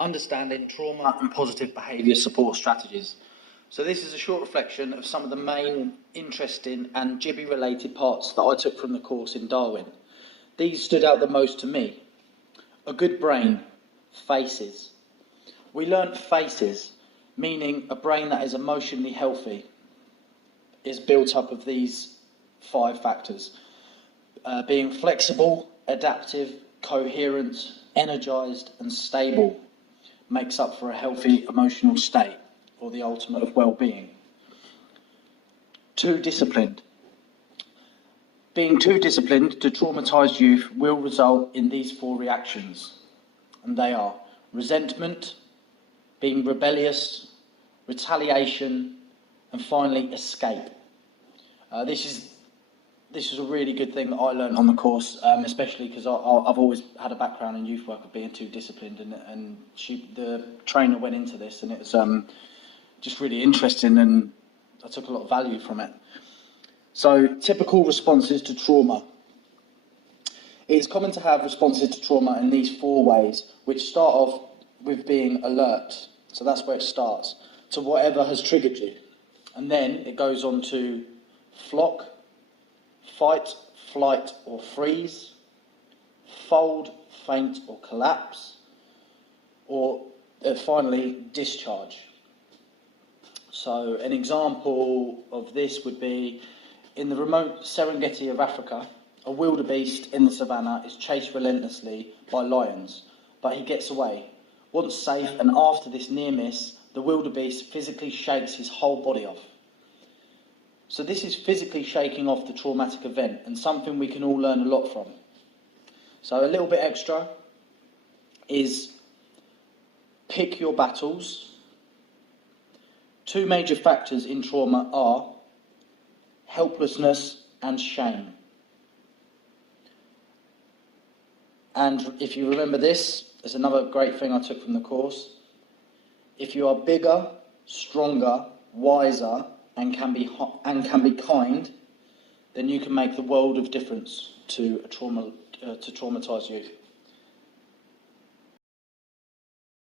understanding trauma and positive behaviour support strategies. So this is a short reflection of some of the main interesting and Jibby related parts that I took from the course in Darwin. These stood out the most to me. A good brain, faces. We learnt faces, meaning a brain that is emotionally healthy is built up of these 5 factors. Being flexible, adaptive, coherent, energised and stable makes up for a healthy emotional state, or the ultimate of well-being. Too disciplined. Being too disciplined to traumatised youth will result in these 4 reactions, and they are resentment, being rebellious, retaliation, and finally escape. This is a really good thing that I learned on the course, especially because I've always had a background in youth work of being too disciplined, and the trainer went into this, and it was just really interesting, and I took a lot of value from it. So, typical responses to trauma. It is common to have responses to trauma in these 4 ways, which start off with being alert. So that's where it starts, to whatever has triggered you. And then it goes on to flock, fight, flight or freeze, fold, faint or collapse, or finally discharge. So an example of this would be in the remote Serengeti of Africa, a wildebeest in the savannah is chased relentlessly by lions, but he gets away. Once safe and after this near miss, the wildebeest physically shakes his whole body off. So this is physically shaking off the traumatic event, and something we can all learn a lot from. So a little bit extra is pick your battles. 2 major factors in trauma are helplessness and shame. And if you remember this, there's another great thing I took from the course. If you are bigger, stronger, wiser, and can be kind, then you can make the world of difference to traumatised youth.